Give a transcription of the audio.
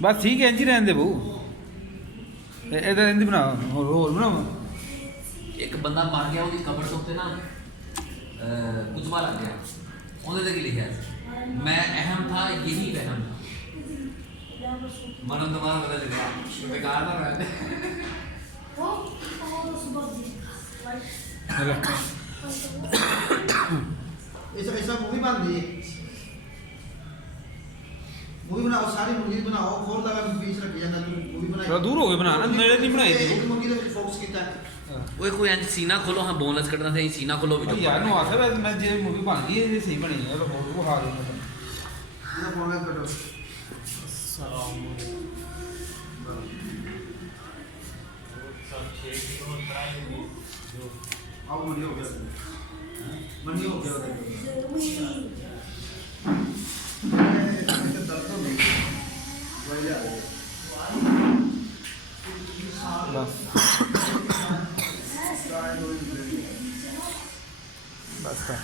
बस ठीक है इंज ही रहने दे बहू इधर इंज बना और बनाओ एक बंदा मर गया ਉਹਦੀ ਕਬਰ ਤੋਂ ਉੱਤੇ ਨਾ ਕੁਝਵਾ ਲੱਗ ਗਿਆ ਉਹਦੇ ਤੇ ਕੀ ਲਿਖਿਆ ਸੀ ਮੈਂ ਅਹਿਮ ਥਾ ਯਹੀ ਵਹਿਮ ਮਰਨ ਤੋਂ ਬਾਅਦ ਪਤਾ ਚੱਲਿਆ ਬੇਕਾਰ ਦਾ ਰਹਿੰਦੇ ऐसा मूवी बन रही है मूवी बनाओ सारी मूवी बनाओ खोल लगा बीच रख जाना मूवी बनाई थोड़ा दूर हो गए बनाना नेड़े नहीं बनाई थी मूवी ਦੇ ਵਿੱਚ ਫੋਕਸ ਕੀਤਾ ਓਏ ਕੋਈ ਐਂ ਸੀਨਾ ਖੋਲੋ ਹਾਂ ਬੋਨਲੈਸ ਕੱਢਣਾ ਤੇ ਸੀਨਾ ਖੋਲੋ ਵਿੱਚੋਂ यार नो आसा मैं जे मूवी बन गई ये सही बनी है फोटो वो हाल है ਇਹਦਾ ਫੋਰਮੈਟ ਕੱਢੋ आओ मंडी हो गया मंडी हो गया दर्द तो नहीं वही आ रही बस